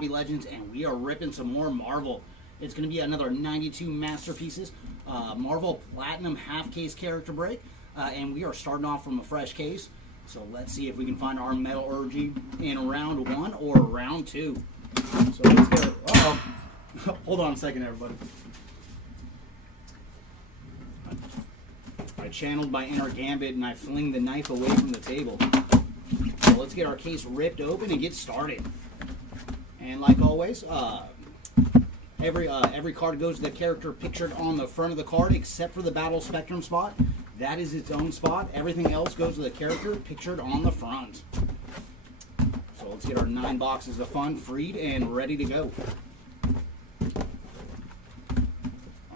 Hobby Legends, and we are ripping some more Marvel. It's going to be another 92 Masterpieces Marvel Platinum half case character break, and we are starting off from a fresh case. So let's see if we can find our metallurgy in round 1 or round 2. So let's get it. Uh-oh. Hold on a second, everybody. I channeled my inner gambit and I fling the knife away from the table. So let's get our case ripped open and get started. And like always, every card goes to the character pictured on the front of the card except for the Battle Spectrum spot. That is its own spot. Everything else goes to the character pictured on the front. So let's get our 9 boxes of fun freed and ready to go.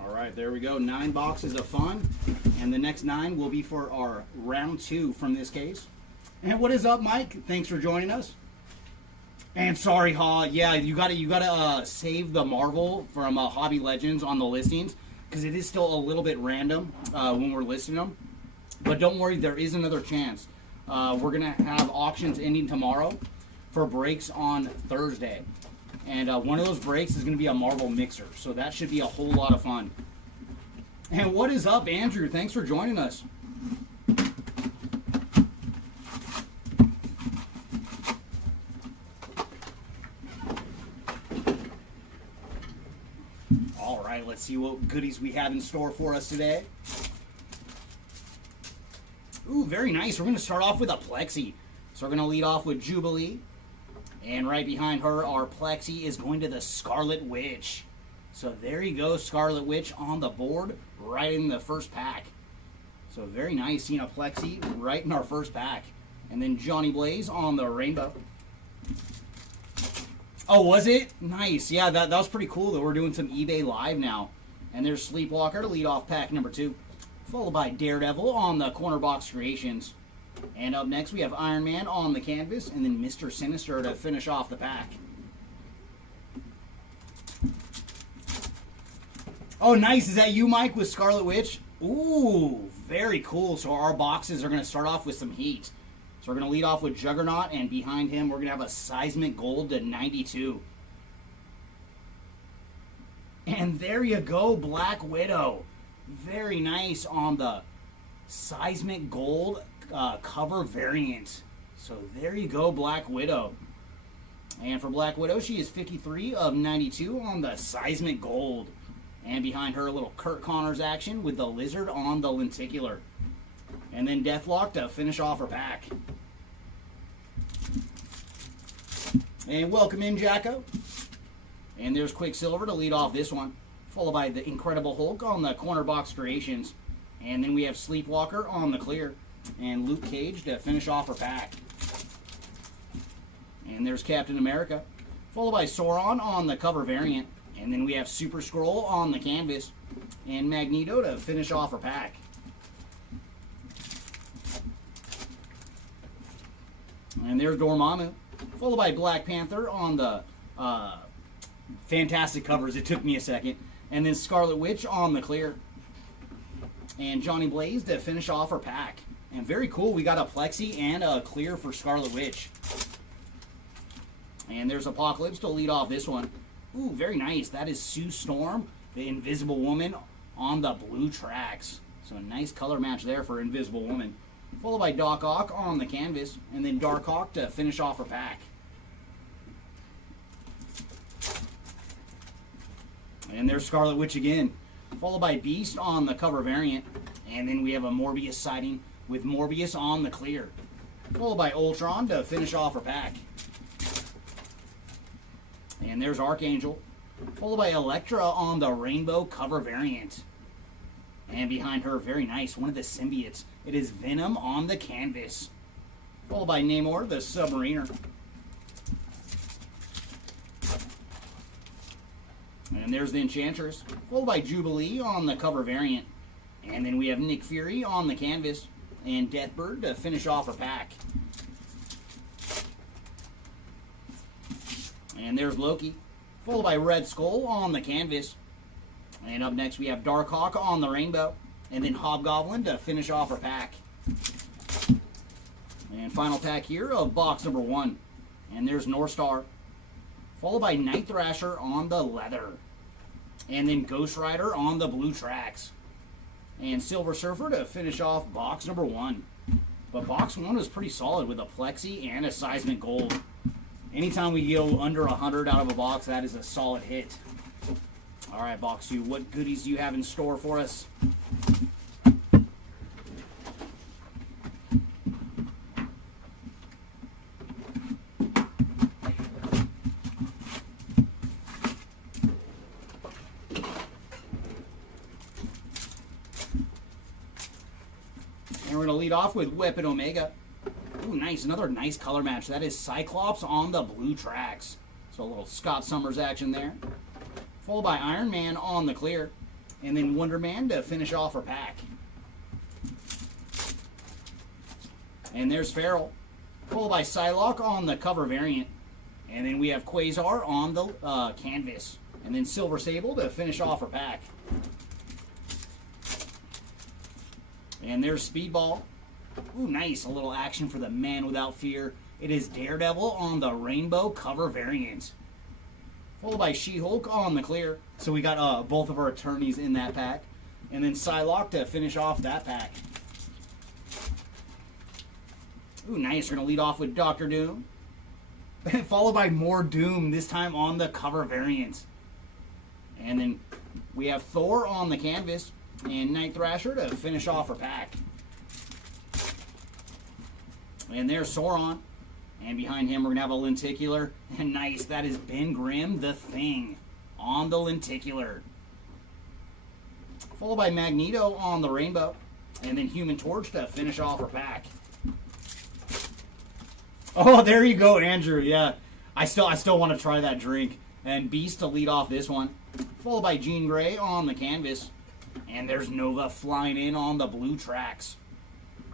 Alright, there we go. 9 boxes of fun. And the next 9 will be for our round 2 from this case. And what is up, Mike? Thanks for joining us. And sorry, Ha. Yeah, you gotta save the Marvel from Hobby Legends on the listings, because it is still a little bit random when we're listing them. But don't worry, there is another chance. We're gonna have auctions ending tomorrow for breaks on Thursday. And one of those breaks is gonna be a Marvel mixer, so that should be a whole lot of fun. And what is up, Andrew? Thanks for joining us. All right, let's see what goodies we have in store for us today. Ooh, very nice. We're going to start off with a Plexi. So we're going to lead off with Jubilee. And right behind her, our Plexi is going to the Scarlet Witch. So there you go, Scarlet Witch on the board, right in the first pack. So very nice, seeing a Plexi right in our first pack. And then Johnny Blaze on the Rainbow. Oh, was it? Nice. Yeah, that was pretty cool that we're doing some eBay live now. And there's Sleepwalker to lead off pack number 2. Followed by Daredevil on the Corner Box Creations. And up next we have Iron Man on the canvas, and then Mr. Sinister to finish off the pack. Oh, nice. Is that you, Mike, with Scarlet Witch? Ooh, very cool. So our boxes are going to start off with some heat. So we're going to lead off with Juggernaut, and behind him we're going to have a Seismic Gold to 92. And there you go, Black Widow. Very nice on the Seismic Gold cover variant. So there you go, Black Widow. And for Black Widow, she is 53 of 92 on the Seismic Gold. And behind her, a little Kurt Connors action with the Lizard on the Lenticular. And then Deathlock to finish off her pack. And welcome in, Jacko. And there's Quicksilver to lead off this one. Followed by the Incredible Hulk on the Corner Box Creations. And then we have Sleepwalker on the clear. And Luke Cage to finish off her pack. And there's Captain America. Followed by Sauron on the cover variant. And then we have Super Skrull on the canvas. And Magneto to finish off her pack. And there's Dormammu. Followed by Black Panther on the fantastic covers. It took me a second. And then Scarlet Witch on the clear. And Johnny Blaze to finish off her pack. And very cool. We got a Plexi and a clear for Scarlet Witch. And there's Apocalypse to lead off this one. Ooh, very nice. That is Sue Storm, the Invisible Woman, on the blue tracks. So a nice color match there for Invisible Woman. Followed by Doc Ock on the canvas. And then Dark Hawk to finish off her pack. And there's Scarlet Witch again. Followed by Beast on the cover variant. And then we have a Morbius sighting with Morbius on the clear. Followed by Ultron to finish off her pack. And there's Archangel. Followed by Elektra on the Rainbow cover variant. And behind her, very nice, one of the symbiotes. It is Venom on the canvas. Followed by Namor, the Submariner. And there's the Enchantress. Followed by Jubilee on the cover variant. And then we have Nick Fury on the canvas. And Deathbird to finish off her pack. And there's Loki. Followed by Red Skull on the canvas. And up next we have Darkhawk on the Rainbow. And then Hobgoblin to finish off her pack. And final pack here of box number 1. And there's North Star. followed by Night Thrasher on the leather, and then Ghost Rider on the blue tracks, and Silver Surfer to finish off box number 1. But box 1 was pretty solid with a plexi and a seismic gold. Anytime we go under 100 out of a box, that is a solid hit. All right, box 2, what goodies do you have in store for us? And we're going to lead off with Weapon Omega. Ooh, nice. Another nice color match. That is Cyclops on the blue tracks. So a little Scott Summers action there. Followed by Iron Man on the clear. And then Wonder Man to finish off our pack. And there's Feral. Followed by Psylocke on the cover variant. And then we have Quasar on the canvas. And then Silver Sable to finish off our pack. And there's Speedball. Ooh, nice. A little action for the Man Without Fear. It is Daredevil on the rainbow cover variant. Followed by She-Hulk on the clear. So we got both of our attorneys in that pack. And then Psylocke to finish off that pack. Ooh, nice. We're going to lead off with Dr. Doom. Followed by more Doom, this time on the cover variant. And then we have Thor on the canvas. And Night Thrasher to finish off our pack. And there's Sauron. And behind him, we're going to have a lenticular. And nice, that is Ben Grimm, the Thing, on the lenticular. Followed by Magneto on the rainbow. And then Human Torch to finish off our pack. Oh, there you go, Andrew. Yeah, I still want to try that drink. And Beast to lead off this one. Followed by Jean Grey on the canvas. And there's Nova flying in on the blue tracks.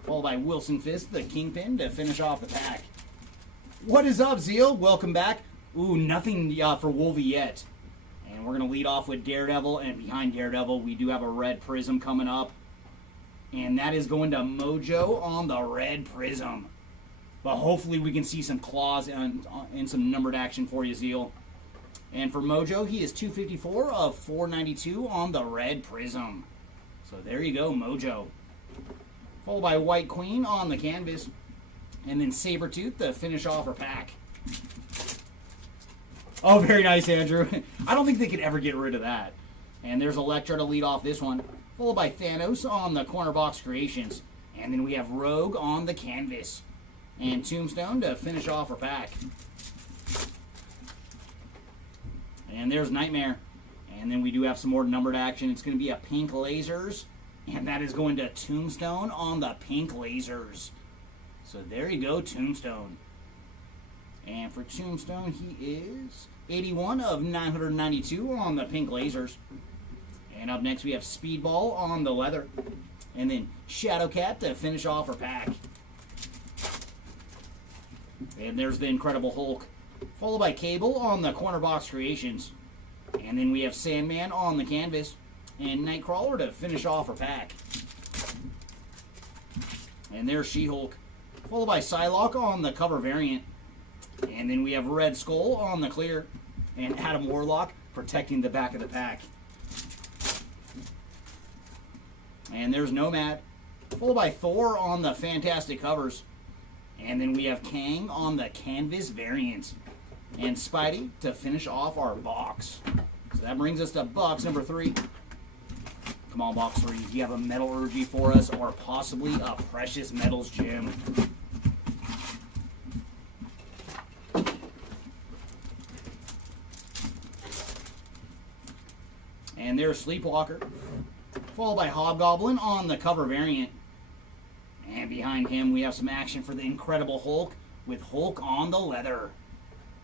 Followed by Wilson Fisk, the Kingpin, to finish off the pack. What is up, Zeal? Welcome back. Ooh, nothing for Wolvie yet. And we're going to lead off with Daredevil. And behind Daredevil, we do have a red prism coming up. And that is going to Mojo on the red prism. But hopefully we can see some claws and some numbered action for you, Zeal. And for Mojo, he is 254 of 492 on the red prism. So there you go, Mojo. Followed by White Queen on the canvas. And then Sabretooth to finish off her pack. Oh, very nice, Andrew. I don't think they could ever get rid of that. And there's Elektra to lead off this one. Followed by Thanos on the Corner Box Creations. And then we have Rogue on the canvas. And Tombstone to finish off her pack. And there's Nightmare. And then we do have some more numbered action. It's going to be a Pink Lasers. And that is going to Tombstone on the Pink Lasers. So there you go, Tombstone. And for Tombstone, he is 81 of 992 on the Pink Lasers. And up next we have Speedball on the leather. And then Shadowcat to finish off her pack. And there's the Incredible Hulk. Followed by Cable on the Corner Box Creations. And then we have Sandman on the canvas. And Nightcrawler to finish off her pack. And there's She-Hulk. Followed by Psylocke on the cover variant. And then we have Red Skull on the clear. And Adam Warlock protecting the back of the pack. And there's Nomad. Followed by Thor on the Fantastic covers. And then we have Kang on the canvas variant. And Spidey to finish off our box. So that brings us to box number 3. Come on, box 3. Do you have a Metallurgy for us or possibly a Precious Metals gem? And there's Sleepwalker. Followed by Hobgoblin on the cover variant. And behind him we have some action for the Incredible Hulk with Hulk on the leather.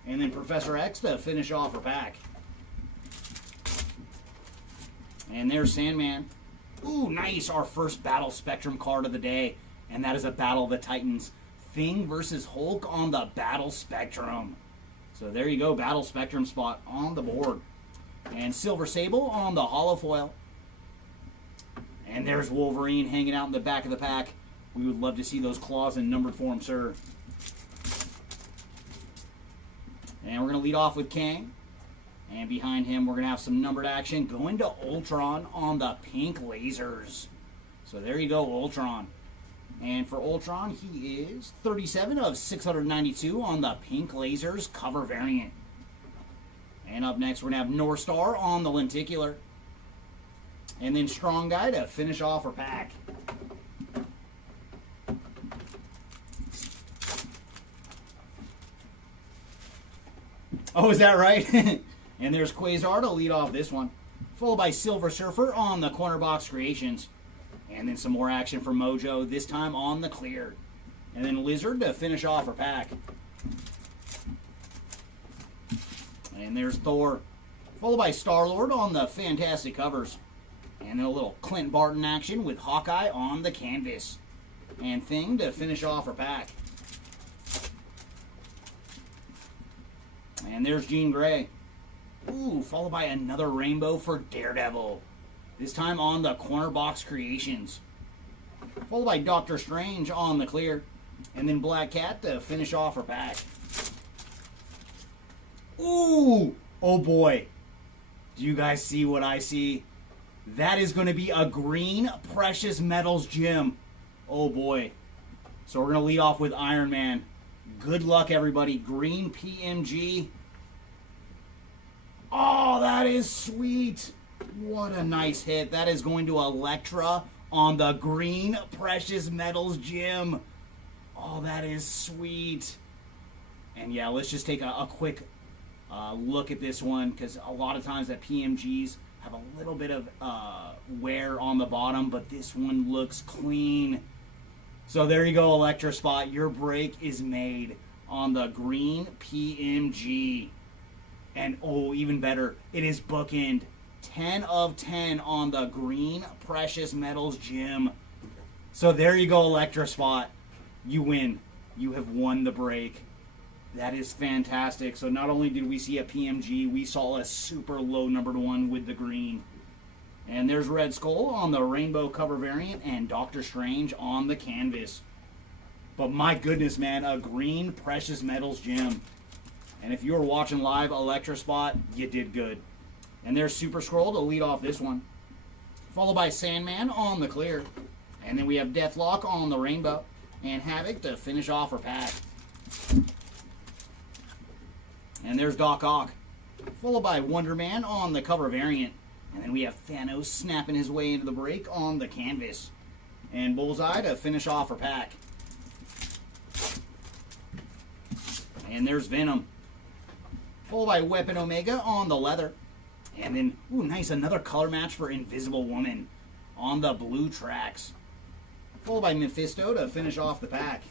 And then Professor X to finish off her pack. And there's Sandman. Ooh, nice. Our first Battle Spectrum card of the day. And that is a Battle of the Titans. Thing versus Hulk on the Battle Spectrum. So there you go. Battle Spectrum spot on the board. And Silver Sable on the holofoil. And there's Wolverine hanging out in the back of the pack. We would love to see those claws in numbered form, sir. And we're going to lead off with Kang. And behind him, we're going to have some numbered action going to Ultron on the pink lasers. So there you go, Ultron. And for Ultron, he is 37 of 692 on the pink lasers cover variant. And up next, we're going to have North Star on the lenticular. And then Strong Guy to finish off our pack. Oh, is that right? And there's Quasar to lead off this one. Followed by Silver Surfer on the corner box creations. And then some more action for Mojo, this time on the clear. And then Lizard to finish off our pack. And there's Thor. Followed by Star-Lord on the fantastic covers. And then a little Clint Barton action with Hawkeye on the canvas. And Thing to finish off our pack. And there's Jean Grey. Ooh, followed by another rainbow for Daredevil. This time on the corner box creations. Followed by Doctor Strange on the clear. And then Black Cat to finish off our pack. Ooh! Oh boy. Do you guys see what I see? That is going to be a green Precious Metals gem. Oh boy. So we're going to lead off with Iron Man. Good luck, everybody. Green PMG. Oh, that is sweet. What a nice hit. That is going to Elektra on the green Precious Metals gem. Oh, that is sweet. And yeah, let's just take a quick look at this one, because a lot of times that PMGs have a little bit of wear on the bottom, but this one looks clean. So there you go, Elektra Spot. Your break is made on the green PMG. And oh, even better, it is bookend. 10 of 10 on the green Precious Metals gem. So there you go, Elektra Spot. You win. You have won the break. That is fantastic. So not only did we see a PMG, we saw a super low numbered one with the green. And there's Red Skull on the rainbow cover variant and Doctor Strange on the canvas. But my goodness, man, a green Precious Metals gem. And if you were watching live, Elektra Spot, you did good. And there's Super Skrull to lead off this one. Followed by Sandman on the clear. And then we have Deathlock on the rainbow. And Havoc to finish off our pack. And there's Doc Ock. Followed by Wonder Man on the cover variant. And then we have Thanos snapping his way into the break on the canvas. And Bullseye to finish off our pack. And there's Venom. Followed by Weapon Omega on the leather. And then, ooh, nice, another color match for Invisible Woman on the blue tracks. Followed by Mephisto to finish off the pack.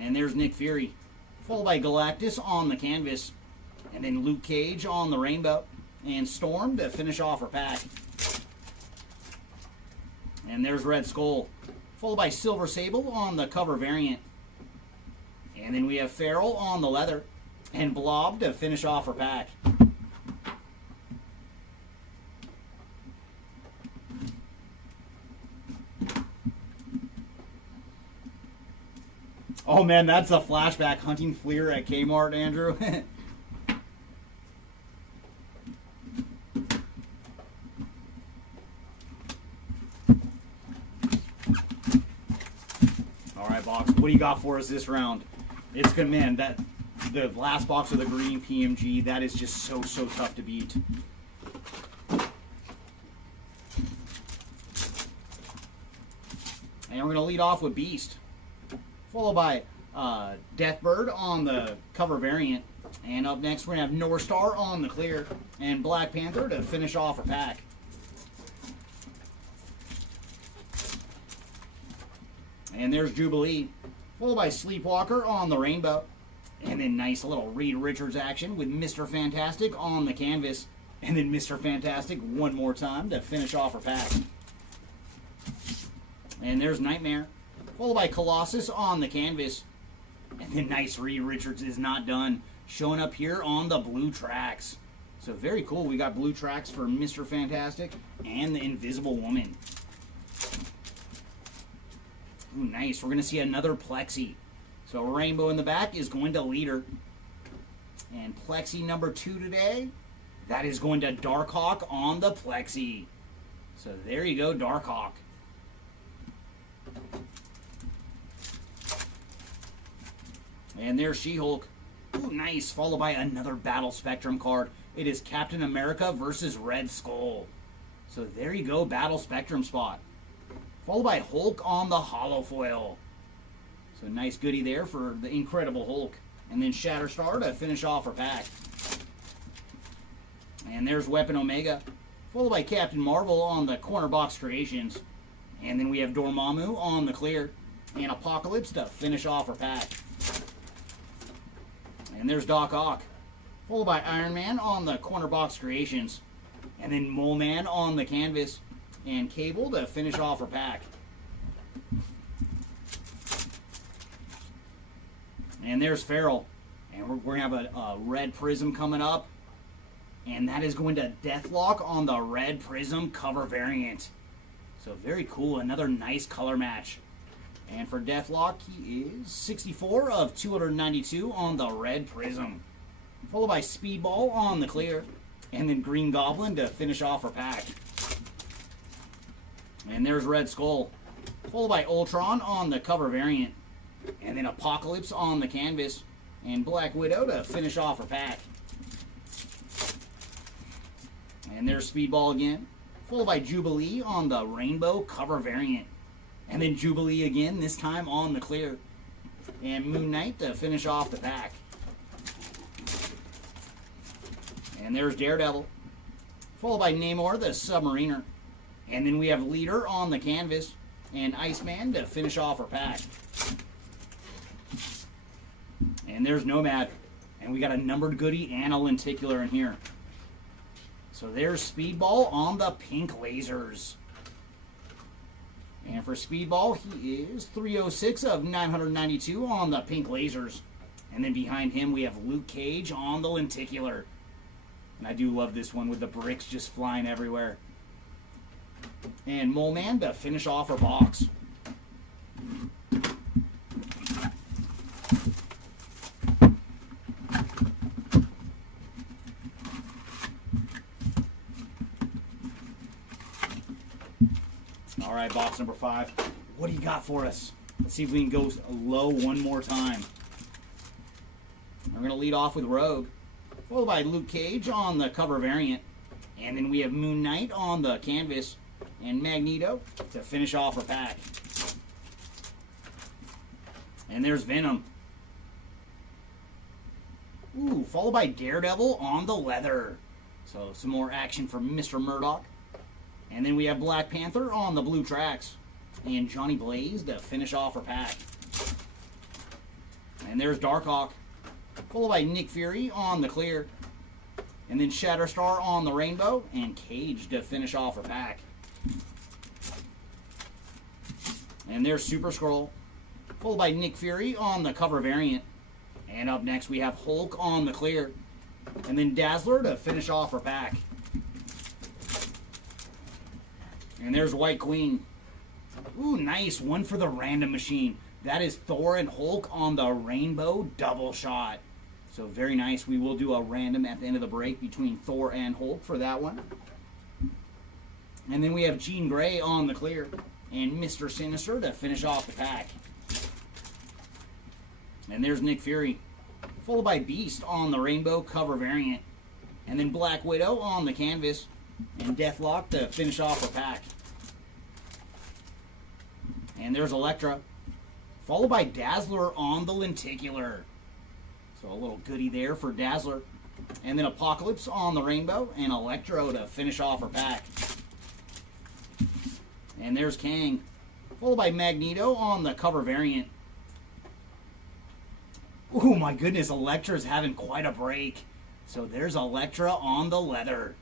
And there's Nick Fury. Followed by Galactus on the canvas. And then Luke Cage on the rainbow. And Storm to finish off our pack. And there's Red Skull. Followed by Silver Sable on the cover variant. And then we have Feral on the leather. And Blob to finish off our pack. Oh man, that's a flashback hunting Fleer at Kmart, Andrew. Alright, box, what do you got for us this round? It's good, man. That the last box of the green PMG, that is just so tough to beat. And we're going to lead off with Beast. Followed by Deathbird on the cover variant. And up next, we're going to have North Star on the clear. And Black Panther to finish off our pack. And there's Jubilee. Followed by Sleepwalker on the rainbow. And then nice little Reed Richards action with Mr. Fantastic on the canvas. And then Mr. Fantastic one more time to finish off our pack. And there's Nightmare. Followed by Colossus on the canvas. And then nice Reed Richards is not done. Showing up here on the blue tracks. So very cool. We got blue tracks for Mr. Fantastic and the Invisible Woman. Ooh, nice. We're going to see another Plexi. So rainbow in the back is going to Leader. And Plexi number 2 today, that is going to Darkhawk on the Plexi. So there you go, Darkhawk. And there's She-Hulk. Ooh, nice. Followed by another Battle Spectrum card. It is Captain America versus Red Skull. So there you go, Battle Spectrum spot. Followed by Hulk on the holofoil. So nice goodie there for the Incredible Hulk. And then Shatterstar to finish off our pack. And there's Weapon Omega. Followed by Captain Marvel on the corner box creations. And then we have Dormammu on the clear. And Apocalypse to finish off our pack. And there's Doc Ock. Followed by Iron Man on the corner box creations. And then Mole Man on the canvas. And Cable to finish off our pack. And there's Feral. And we're going to have a red prism coming up. And that is going to Deathlock on the red prism cover variant. So very cool. Another nice color match. And for Deathlock, he is 64 of 292 on the red prism. Followed by Speedball on the clear. And then Green Goblin to finish off our pack. And there's Red Skull. Followed by Ultron on the cover variant. And then Apocalypse on the canvas. And Black Widow to finish off our pack. And there's Speedball again. Followed by Jubilee on the rainbow cover variant. And then Jubilee again, this time on the clear. And Moon Knight to finish off the pack. And there's Daredevil. Followed by Namor the Submariner. And then we have Leader on the canvas. And Iceman to finish off our pack. And there's Nomad. And we got a numbered goodie and a lenticular in here. So there's Speedball on the pink lasers. And for Speedball, he is 306 of 992 on the pink lasers. And then behind him, we have Luke Cage on the lenticular. And I do love this one with the bricks just flying everywhere. And Mole Man to finish off our box. All right, box number 5. What do you got for us? Let's see if we can go low one more time. We're going to lead off with Rogue, followed by Luke Cage on the cover variant. And then we have Moon Knight on the canvas and Magneto to finish off our pack. And there's Venom. Ooh, followed by Daredevil on the leather. So some more action from Mr. Murdoch. And then we have Black Panther on the blue tracks. And Johnny Blaze to finish off our pack. And there's Darkhawk. Followed by Nick Fury on the clear. And then Shatterstar on the rainbow. And Cage to finish off our pack. And there's Super Skrull. Followed by Nick Fury on the cover variant. And up next we have Hulk on the clear. And then Dazzler to finish off our pack. And there's White Queen. Ooh, nice. One for the random machine. That is Thor and Hulk on the rainbow double shot. So very nice. We will do a random at the end of the break between Thor and Hulk for that one. And then we have Jean Grey on the clear. And Mr. Sinister to finish off the pack. And there's Nick Fury. Followed by Beast on the rainbow cover variant. And then Black Widow on the canvas. And Deathlock to finish off our pack. And there's Elektra. Followed by Dazzler on the lenticular. So a little goodie there for Dazzler. And then Apocalypse on the rainbow. And Electro to finish off our pack. And there's Kang. Followed by Magneto on the cover variant. Ooh, my goodness. Elektra's having quite a break. So there's Elektra on the leather.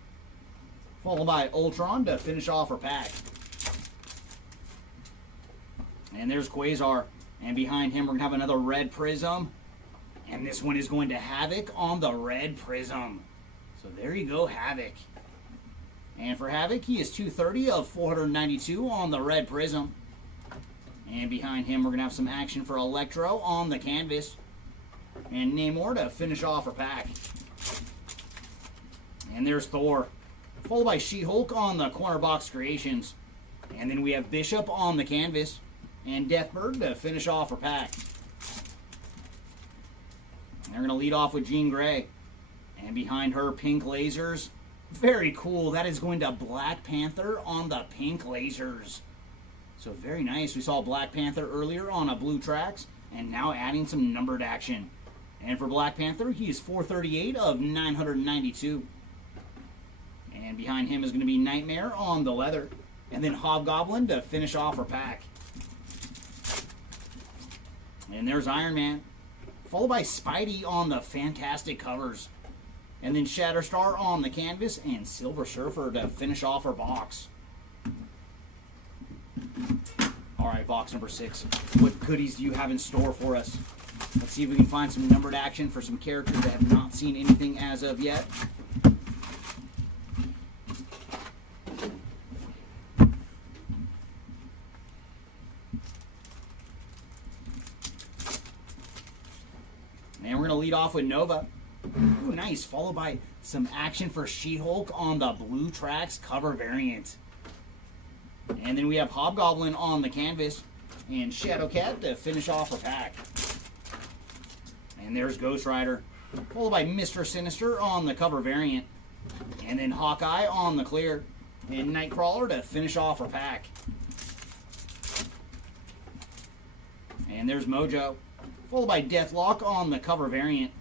Followed by Ultron to finish off our pack. And there's Quasar. And behind him, we're going to have another red prism. And this one is going to Havoc on the red prism. So there you go, Havoc. And for Havoc, he is 230 of 492 on the red prism. And behind him, we're going to have some action for Electro on the canvas. And Namor to finish off our pack. And there's Thor. Followed by She-Hulk on the corner box creations. And then we have Bishop on the canvas. And Deathbird to finish off our pack. And they're going to lead off with Jean Grey. And behind her, pink lasers. Very cool. That is going to Black Panther on the pink lasers. So very nice. We saw Black Panther earlier on a blue tracks. And now adding some numbered action. And for Black Panther, he is 438 of 992. And behind him is going to be Nightmare on the leather. And then Hobgoblin to finish off our pack. And there's Iron Man. Followed by Spidey on the fantastic covers. And then Shatterstar on the canvas. And Silver Surfer to finish off our box. Alright, box number 6. What goodies do you have in store for us? Let's see if we can find some numbered action for some characters that have not seen anything as of yet. And we're going to lead off with Nova. Ooh, nice. Followed by some action for She-Hulk on the blue tracks cover variant. And then we have Hobgoblin on the canvas. And Shadowcat to finish off our pack. And there's Ghost Rider. Followed by Mr. Sinister on the cover variant. And then Hawkeye on the clear. And Nightcrawler to finish off our pack. And there's Mojo. Followed by Deathlock on the cover variant.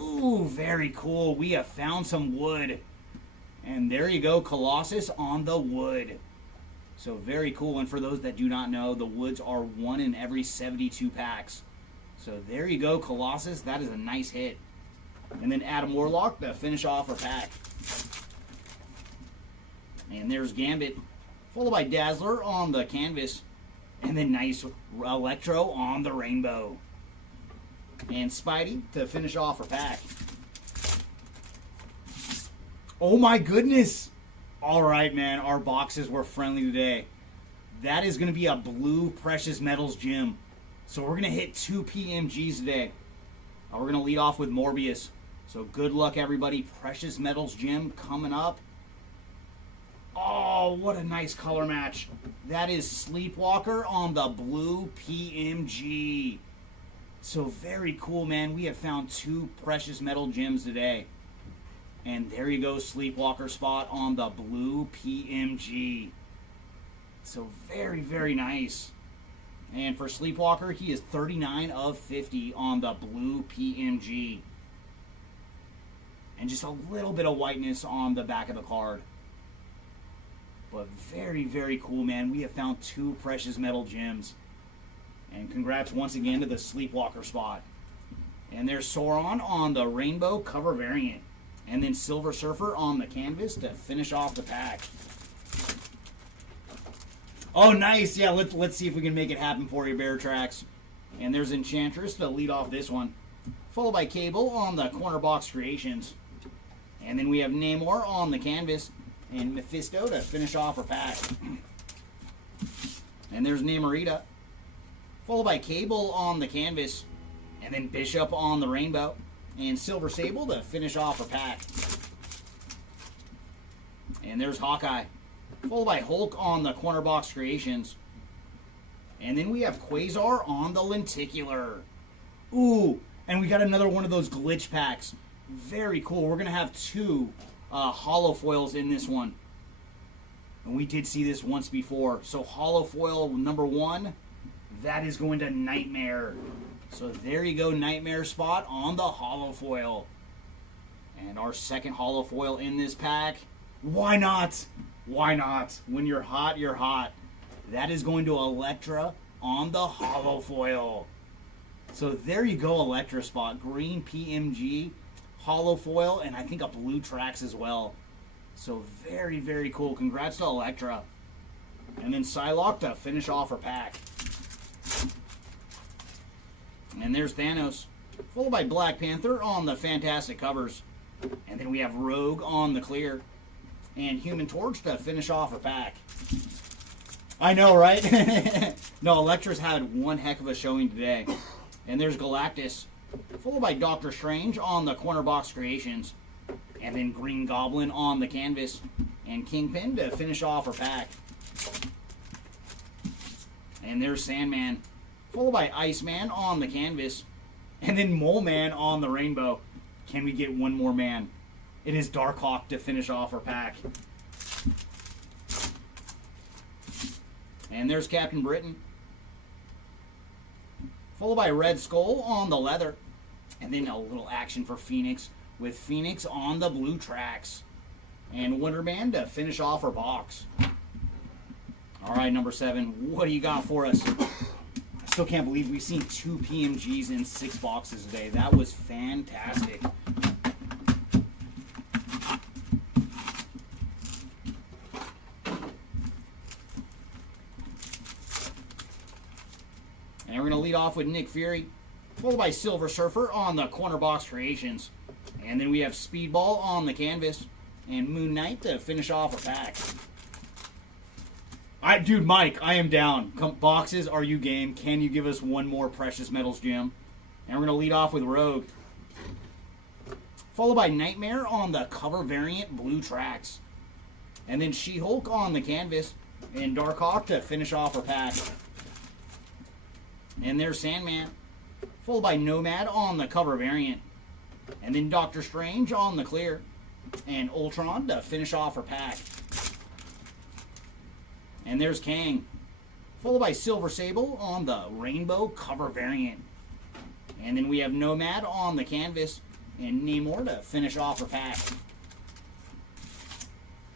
Ooh, very cool. We have found some wood. And there you go, Colossus on the wood. So very cool. And for those that do not know, the woods are 1 in every 72 packs. So there you go, Colossus. That is a nice hit. And then Adam Warlock to finish off our pack. And there's Gambit. Followed by Dazzler on the canvas. And then nice Electro on the rainbow. And Spidey to finish off our pack. Oh my goodness! Alright, man. Our boxes were friendly today. That is going to be a blue Precious Metals gem. So we're going to hit 2 PMGs today. We're going to lead off with Morbius. So good luck, everybody. Precious Metals gem coming up. Oh, what a nice color match. That is Sleepwalker on the blue PMG. So very cool, man. We have found 2 precious metal gems today. And there you go, Sleepwalker spot on the blue PMG. So very, very nice. And for Sleepwalker, he is 39 of 50 on the blue PMG. And just a little bit of whiteness on the back of the card. But very, very cool, man. We have found 2 precious metal gems. And congrats once again to the Sleepwalker spot. And there's Sauron on the rainbow cover variant. And then Silver Surfer on the canvas to finish off the pack. Oh, nice. Yeah, let's see if we can make it happen for you, Bear Tracks. And there's Enchantress to lead off this one. Followed by Cable on the corner box creations. And then we have Namor on the canvas. And Mephisto to finish off our pack. And there's Namorita. Followed by Cable on the canvas. And then Bishop on the rainbow. And Silver Sable to finish off our pack. And there's Hawkeye. Followed by Hulk on the corner box creations. And then we have Quasar on the lenticular. Ooh, and we got another one of those glitch packs. Very cool. We're going to have 2 hollow foils in this one. And we did see this once before. So hollow foil number 1, that is going to Nightmare. So there you go, Nightmare spot on the hollow foil. And our second hollow foil in this pack. Why not? Why not? When you're hot, you're hot. That is going to Elektra on the hollow foil. So there you go, Elektra spot. Green PMG, hollow foil, and I think a blue tracks as well. So very, very cool. Congrats to Elektra. And then Psylocke to finish off her pack. And there's Thanos. Followed by Black Panther on the fantastic covers. And then we have Rogue on the clear. And Human Torch to finish off her pack. I know, right? No, Electra's had one heck of a showing today. And there's Galactus, followed by Doctor Strange on the corner box creations. And then Green Goblin on the canvas. And Kingpin to finish off our pack. And there's Sandman, followed by Iceman on the canvas. And then Mole Man on the rainbow. Can we get one more man? It is Darkhawk to finish off our pack. And there's Captain Britain, followed by Red Skull on the leather. And then a little action for Phoenix, with Phoenix on the blue tracks. And Wonder Man to finish off our box. All right, number 7, what do you got for us? I still can't believe we've seen 2 PMGs in 6 boxes today. That was fantastic. And we're going to lead off with Nick Fury, followed by Silver Surfer on the corner box creations. And then we have Speedball on the canvas, and Moon Knight to finish off our pack. Dude, Mike, I am down. Boxes, are you game? Can you give us one more Precious Metals gem? And we're going to lead off with Rogue, followed by Nightmare on the cover variant blue tracks. And then She-Hulk on the canvas, and Darkhawk to finish off our pack. And there's Sandman, followed by Nomad on the cover variant. And then Doctor Strange on the clear. And Ultron to finish off our pack. And there's Kang, followed by Silver Sable on the rainbow cover variant. And then we have Nomad on the canvas. And Namor to finish off our pack.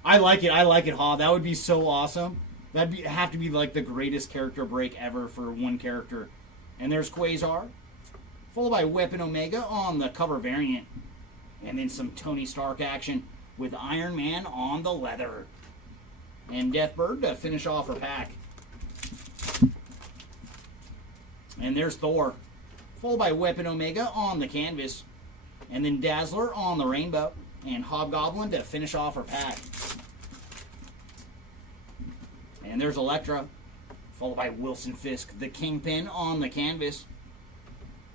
I like it, Ha. That would be so awesome. That'd have to be like the greatest character break ever for one character. And there's Quasar, followed by Weapon Omega on the cover variant. And then some Tony Stark action with Iron Man on the leather. And Deathbird to finish off her pack. And there's Thor, followed by Weapon Omega on the canvas. And then Dazzler on the rainbow. And Hobgoblin to finish off her pack. And there's Elektra, followed by Wilson Fisk, the Kingpin on the canvas.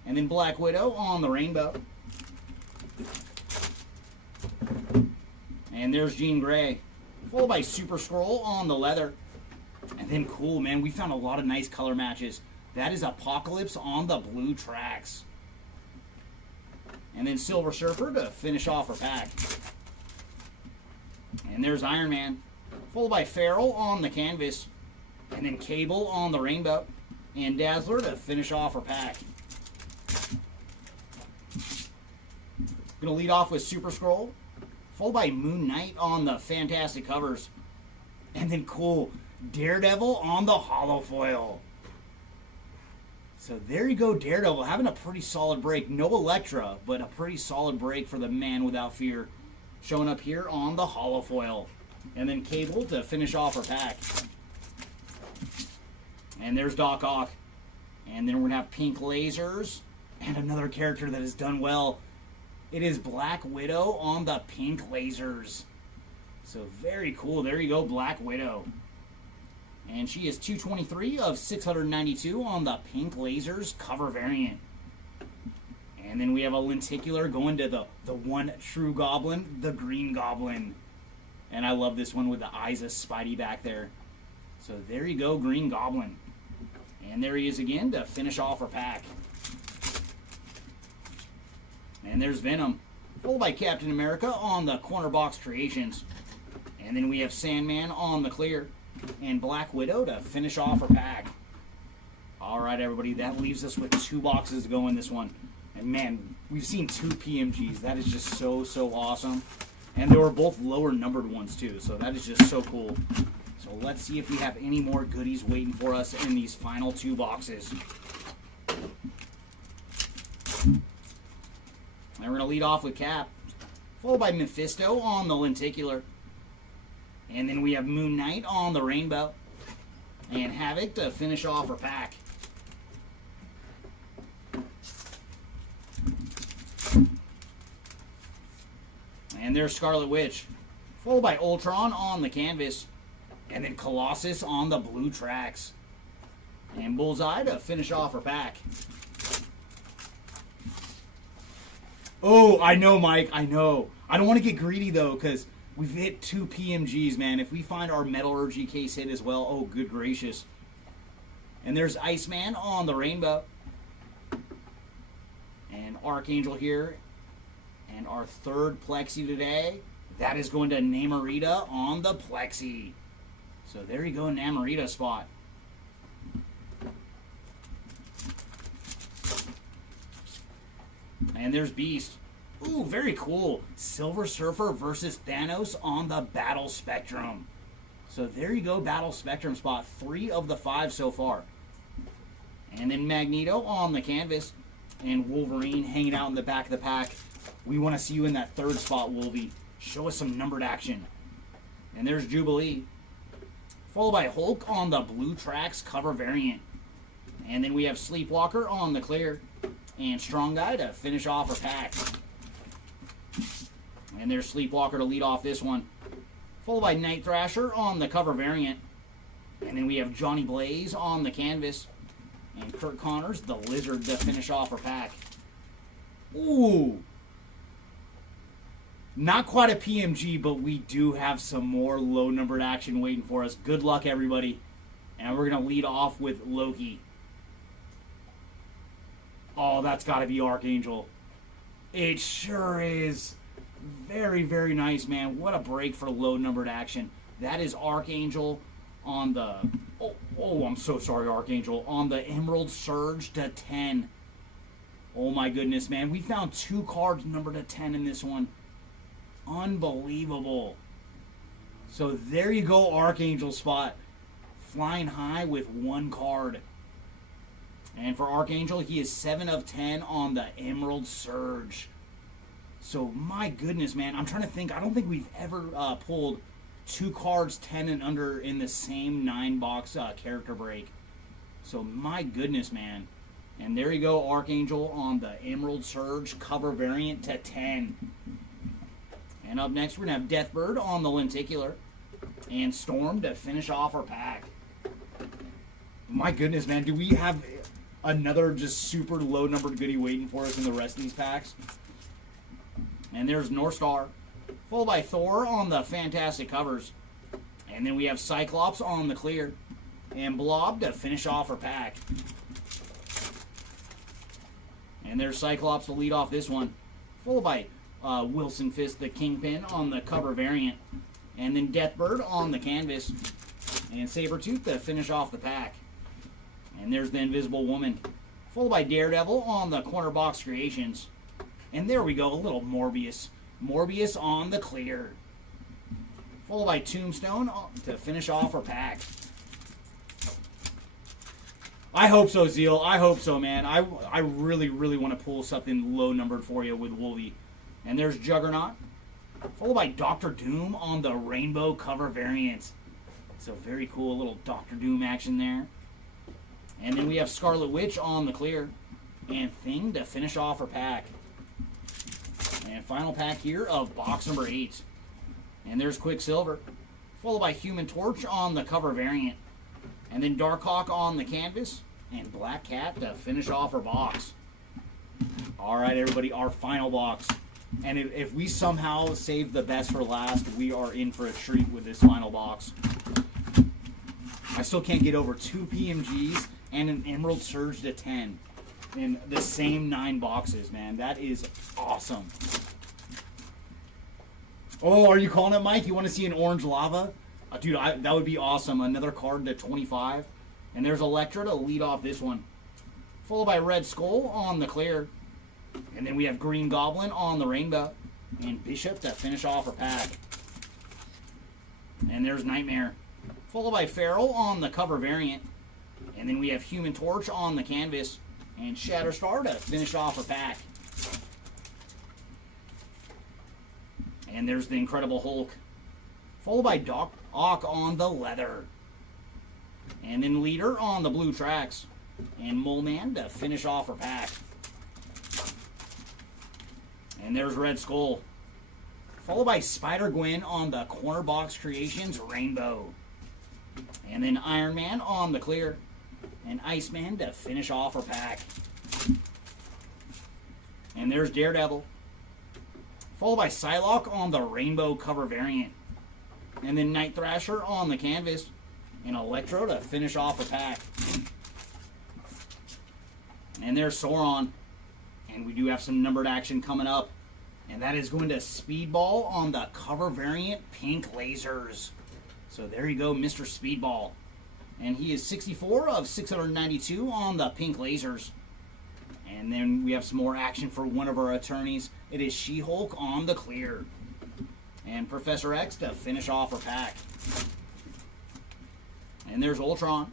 And then Black Widow on the rainbow. And there's Jean Grey, followed by Super Skrull on the leather. And then cool, man, we found a lot of nice color matches. That is Apocalypse on the blue tracks. And then Silver Surfer to finish off her pack. And there's Iron Man, followed by Farrell on the canvas. And then Cable on the rainbow. And Dazzler to finish off her pack. Gonna lead off with Super Skrull, followed by Moon Knight on the fantastic covers. And then cool, Daredevil on the holo foil. So there you go, Daredevil, having a pretty solid break. No Elektra, but a pretty solid break for the Man Without Fear. Showing up here on the holo foil. And then Cable to finish off her pack. And there's Doc Ock. And then we're going to have pink lasers. And another character that has done well. It is Black Widow on the pink lasers. So very cool. There you go, Black Widow. And she is 223 of 692 on the pink lasers cover variant. And then we have a lenticular going to the one true goblin, the Green Goblin. And I love this one with the eyes of Spidey back there. So there you go, Green Goblin. And there he is again to finish off our pack. And there's Venom, followed by Captain America on the corner box creations. And then we have Sandman on the clear. And Black Widow to finish off our pack. Alright, everybody, that leaves us with 2 boxes to go in this one. And man, we've seen 2 PMGs. That is just so, so awesome. And they were both lower numbered ones too, so that is just so cool. So let's see if we have any more goodies waiting for us in these final 2 boxes. And we're going to lead off with Cap, followed by Mephisto on the lenticular. And then we have Moon Knight on the rainbow. And Havoc to finish off our pack. And there's Scarlet Witch, followed by Ultron on the canvas. And then Colossus on the blue tracks. And Bullseye to finish off our pack. Oh, I know, Mike. I know. I don't want to get greedy, though, because we've hit 2 PMGs, man. If we find our Metallurgy case hit as well, oh, good gracious. And there's Iceman on the rainbow. And Archangel here. And our third Plexi today, that is going to Namorita on the Plexi. So there you go, Namorita spot. And there's Beast. Ooh, very cool. Silver Surfer versus Thanos on the Battle Spectrum. So there you go, Battle Spectrum spot. 3 of the 5 so far. And then Magneto on the canvas. And Wolverine hanging out in the back of the pack. We want to see you in that third spot, Wolvie. Show us some numbered action. And there's Jubilee. Followed by Hulk on the blue tracks cover variant. And then we have Sleepwalker on the clear. And Strong Guy to finish off our pack. And there's Sleepwalker to lead off this one. Followed by Night Thrasher on the cover variant. And then we have Johnny Blaze on the canvas. And Kurt Connors, the Lizard, to finish off our pack. Ooh. Not quite a PMG, but we do have some more low-numbered action waiting for us. Good luck, everybody. And we're going to lead off with Loki. Oh, that's got to be Archangel. It sure is. Very, very nice, man. What a break for low-numbered action. That is Archangel on the... Oh, I'm so sorry, Archangel. On the Emerald Surge to 10. Oh, my goodness, man. We found 2 cards numbered to 10 in this one. Unbelievable. So there you go, Archangel spot. Flying high with 1 card. And for Archangel, he is 7 of 10 on the Emerald Surge. So my goodness, man. I'm trying to think. I don't think we've ever pulled 2 cards 10 and under in the same 9-box character break. So my goodness, man. And there you go, Archangel on the Emerald Surge cover variant to 10. And up next, we're going to have Deathbird on the lenticular. And Storm to finish off our pack. My goodness, man. Do we have another just super low-numbered goodie waiting for us in the rest of these packs? And there's North Star. Followed by Thor on the fantastic covers. And then we have Cyclops on the clear. And Blob to finish off our pack. And there's Cyclops to lead off this one. Followed by Wilson Fisk, the Kingpin, on the cover variant. And then Deathbird on the canvas. And Sabretooth to finish off the pack. And there's the Invisible Woman. Followed by Daredevil on the corner box creations. And there we go, a little Morbius. Morbius on the clear. Followed by Tombstone to finish off our pack. I hope so, Zeal. I hope so, man. I really, really want to pull something low-numbered for you with Wolvie. And there's Juggernaut. Followed by Doctor Doom on the rainbow cover variant. So very cool, little Doctor Doom action there. And then we have Scarlet Witch on the clear. And Thing to finish off our pack. And final pack here of box number 8. And there's Quicksilver. Followed by Human Torch on the cover variant. And then Darkhawk on the canvas. And Black Cat to finish off our box. Alright, everybody, our final box. And if we somehow save the best for last, we are in for a treat with this final box. I still can't get over 2 PMGs and an Emerald Surge to 10 in the same 9 boxes, man. That is awesome. Oh, are you calling it, Mike? You want to see an orange lava? Dude, that would be awesome. Another card to 25. And there's Elektra to lead off this one. Followed by Red Skull on the clear. And then we have Green Goblin on the rainbow. And Bishop to finish off our pack. And there's Nightmare. Followed by Feral on the cover variant. And then we have Human Torch on the canvas. And Shatterstar to finish off our pack. And there's the Incredible Hulk. Followed by Doc Ock on the leather. And then Leader on the blue tracks. And Mole Man to finish off our pack. And there's Red Skull. Followed by Spider-Gwen on the Corner Box Creations Rainbow. And then Iron Man on the clear. And Iceman to finish off our pack. And there's Daredevil. Followed by Psylocke on the rainbow cover variant. And then Night Thrasher on the canvas. And Electro to finish off a pack. And there's Sauron. And we do have some numbered action coming up. And that is going to Speedball on the cover variant pink lasers. So there you go, Mr. Speedball. And he is 64 of 692 on the pink lasers. And then we have some more action for one of our attorneys. It is She-Hulk on the clear. And Professor X to finish off her pack. And there's Ultron.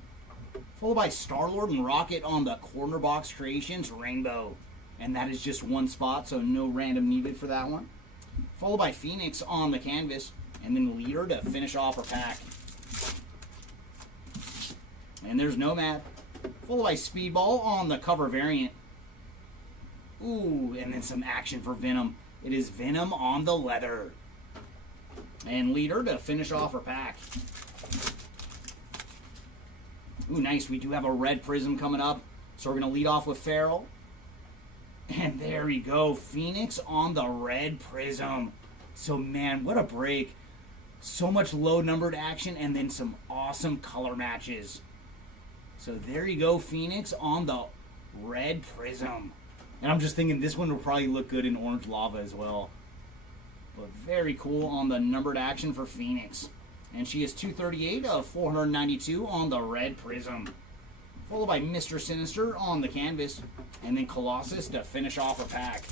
Followed by Star-Lord and Rocket on the Corner Box Creations Rainbow. And that is just one spot, so no random needed for that one. Followed by Phoenix on the canvas. And then Leader to finish off her pack. And there's Nomad. Followed by Speedball on the cover variant. Ooh, and then some action for Venom. It is Venom on the leather. And Leader to finish off her pack. Ooh, nice. We do have a red prism coming up. So we're going to lead off with Feral. And there we go. Phoenix on the red prism. So, man, what a break. So much low-numbered action and then some awesome color matches. So there you go, Phoenix on the red prism. And I'm just thinking this one will probably look good in orange lava as well. But very cool on the numbered action for Phoenix. And she is 238 of 492 on the red prism. Followed by Mr. Sinister on the canvas. And then Colossus to finish off her pack.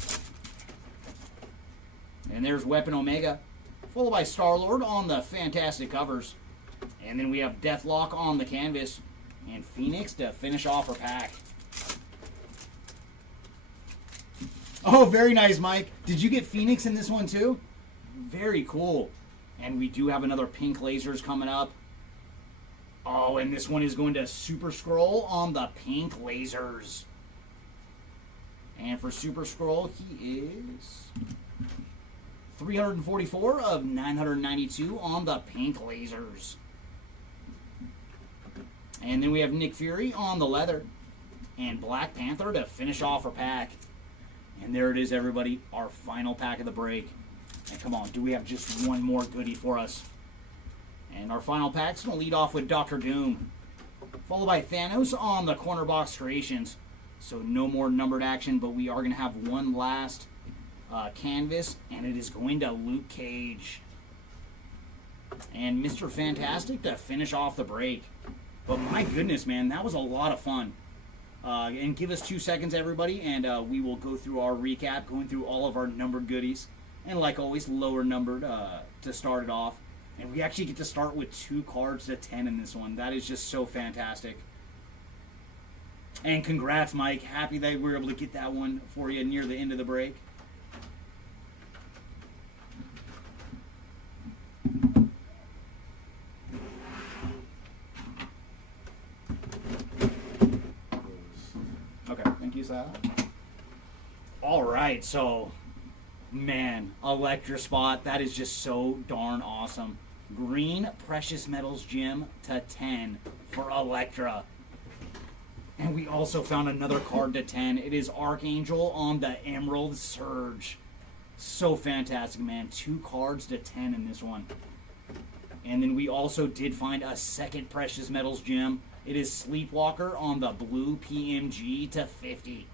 And there's Weapon Omega. Followed by Star-Lord on the fantastic covers. And then we have Deathlock on the canvas. And Phoenix to finish off her pack. Oh, very nice, Mike. Did you get Phoenix in this one too? Very cool. And we do have another pink lasers coming up. Oh, and this one is going to Super Scroll on the pink lasers. And for Super Scroll, he is 344 of 992 on the pink lasers. And then we have Nick Fury on the leather. And Black Panther to finish off her pack. And there it is, everybody. Our final pack of the break. And come on, do we have just one more goodie for us? And our final pack's going to lead off with Doctor Doom. Followed by Thanos on the Corner Box Creations. So no more numbered action, but we are going to have one last canvas. And it is going to Luke Cage. And Mr. Fantastic to finish off the break. But my goodness, man, that was a lot of fun. And give us 2 seconds, everybody, and we will go through our recap, going through all of our numbered goodies. And like always, lower numbered to start it off. And we actually get to start with 2 cards to 10 in this one. That is just so fantastic. And congrats, Mike. Happy that we were able to get that one for you near the end of the break. Okay, thank you, Sal. All right, so, man, Electra spot. That is just so darn awesome. Green Precious Metals Gem to 10 for Electra. And we also found another card to 10. It is Archangel on the Emerald Surge. So fantastic, man. 2 cards to 10 in this one. And then we also did find a second Precious Metals Gem. It is Sleepwalker on the blue PMG to 50.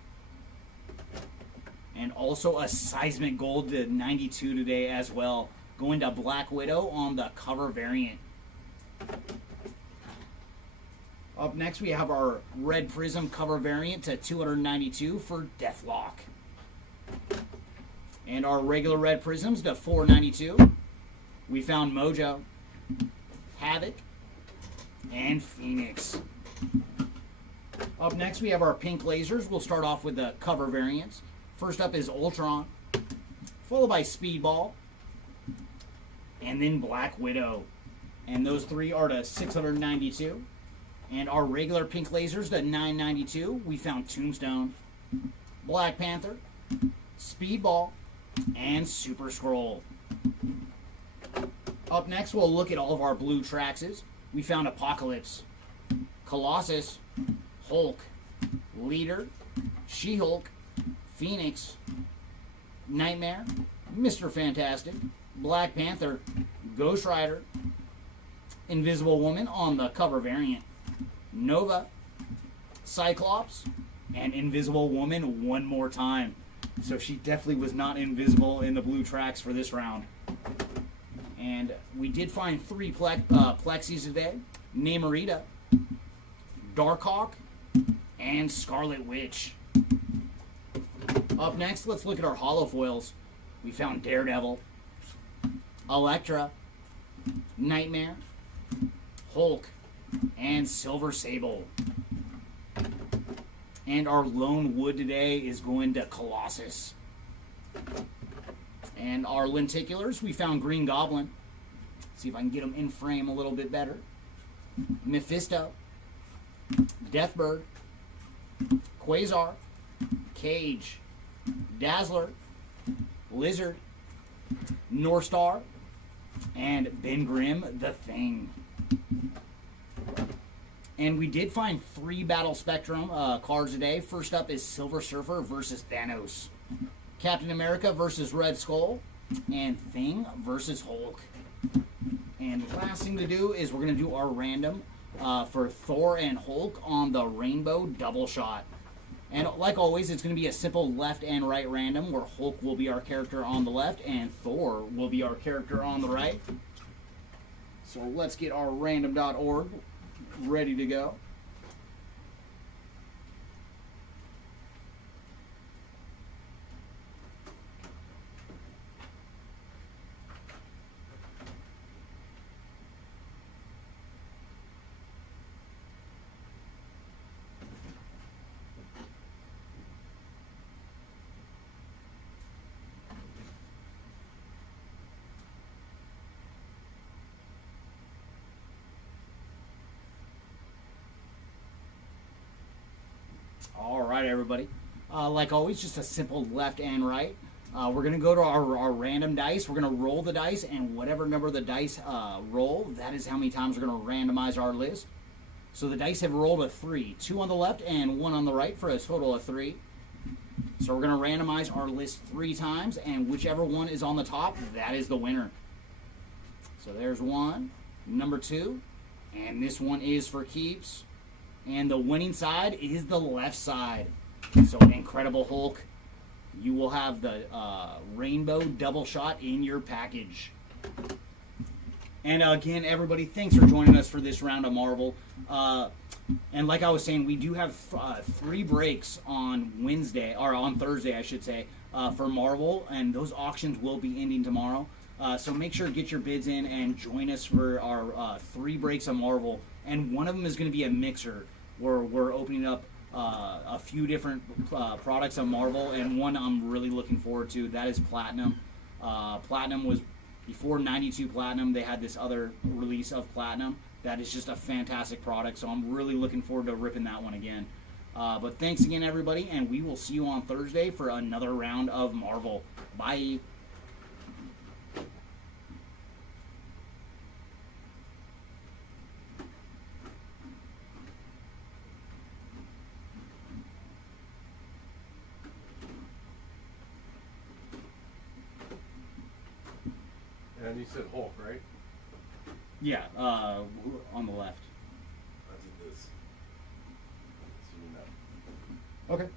And also a Seismic Gold to 92 today as well. Going to Black Widow on the cover variant. Up next we have our Red Prism cover variant to 292 for Deathlock. And our regular Red Prisms to 492. We found Mojo, Havoc, and Phoenix. Up next we have our pink lasers. We'll start off with the cover variants. First up is Ultron, followed by Speedball, and then Black Widow. And those 3 are to 692. And our regular pink lasers to 992. We found Tombstone, Black Panther, Speedball, and Super Scroll. Up next, we'll look at all of our blue Traxes. we found Apocalypse, Colossus, Hulk, Leader, She-Hulk, Phoenix, Nightmare, Mr. Fantastic, Black Panther, Ghost Rider, Invisible Woman on the cover variant, Nova, Cyclops, and Invisible Woman one more time. So she definitely was not invisible in the blue tracks for this round. And we did find 3 Plexis today. Namorita, Darkhawk, and Scarlet Witch. Up next, let's look at our holo foils. We found Daredevil, Elektra, Nightmare, Hulk, and Silver Sable. And our lone wood today is going to Colossus. And our lenticulars, we found Green Goblin. Let's see if I can get them in frame a little bit better. Mephisto, Deathbird, Quasar, Cage, Dazzler, Lizard, Northstar, and Ben Grimm, the Thing. And we did find 3 Battle Spectrum cards today. First up is Silver Surfer versus Thanos, Captain America versus Red Skull, and Thing versus Hulk. And last thing to do is we're going to do our random for Thor and Hulk on the Rainbow Double Shot. And like always, it's going to be a simple left and right random where Hulk will be our character on the left and Thor will be our character on the right. So let's get our random.org ready to go. All right, everybody. Like always, just a simple left and right. We're going to go to our random dice. We're going to roll the dice, and whatever number the dice roll, that is how many times we're going to randomize our list. So the dice have rolled a 3, 2 on the left and 1 on the right for a total of 3. So we're going to randomize our list 3 times, and whichever one is on the top, that is the winner. So there's 1, number 2, and this one is for keeps. And the winning side is the left side. So Incredible Hulk, you will have the Rainbow Double Shot in your package. And again, everybody, thanks for joining us for this round of Marvel. And like I was saying, we do have 3 breaks on Wednesday, or on Thursday, I should say, for Marvel. And those auctions will be ending tomorrow. So make sure to get your bids in and join us for our 3 breaks of Marvel. And one of them is going to be a mixer where we're opening up a few different products of Marvel, and one I'm really looking forward to. That is Platinum. Platinum was before 92 Platinum. They had this other release of Platinum that is just a fantastic product, so I'm really looking forward to ripping that one again. But thanks again, everybody, and we will see you on Thursday for another round of Marvel. Bye. And you said Hulk, right? Yeah, on the left. I did this. So you know. Okay.